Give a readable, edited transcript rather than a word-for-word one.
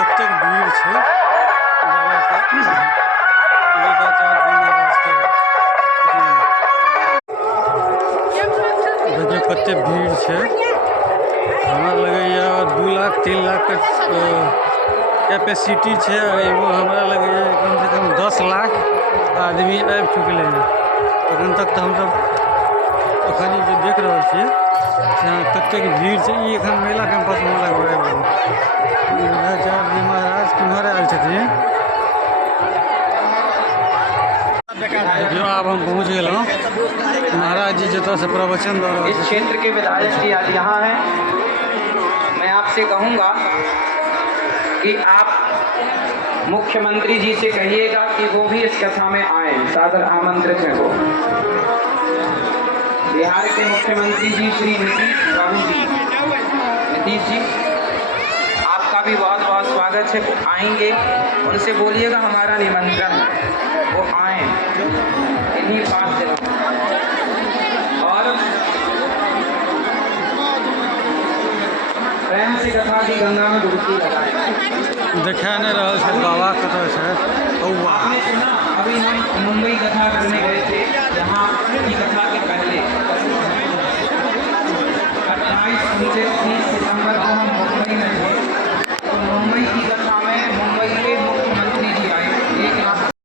कतेक भीड़ छै देखिए कतेक भीड़ छै। हमरा लगैए 2 लाख 3 लाख के कैपेसिटी छै। एगो हमरा लगैए कम से कम 10 लाख आदमी आबि चुकलै हैं। एखन तक तो हमसब अखन जे देख रहल छियै यहाँ कतेक भीड़ छै। ई एखन मेला कैंपस में लगभग आबि गेलै। राजा जी महाराज किम्हर आयल छथिन। देखियो अब हम पहुँच गए महाराज जी जतऽ से प्रवचन दऽ रहल इस क्षेत्र के विधायक जी आज यहाँ हैं। मैं आपसे कहूँगा कि आप मुख्यमंत्री जी से कहिएगा कि वो भी इस कथा में आए, सादर आमंत्रित हैं वो। बिहार के मुख्यमंत्री जी श्री नीतीश जी, आपका भी बहुत बहुत स्वागत है। आएंगे, उनसे बोलिएगा हमारा निमंत्रण है, वो आए इन्हीं 5 दिनों और प्रेम से कथा की गंगा में डुबकी लगाएं। देखा नहीं रहा है बाबा कतऽ छै। आपने सुना अभी हम मुंबई कथा करने गए थे, जहाँ की कथा के पहले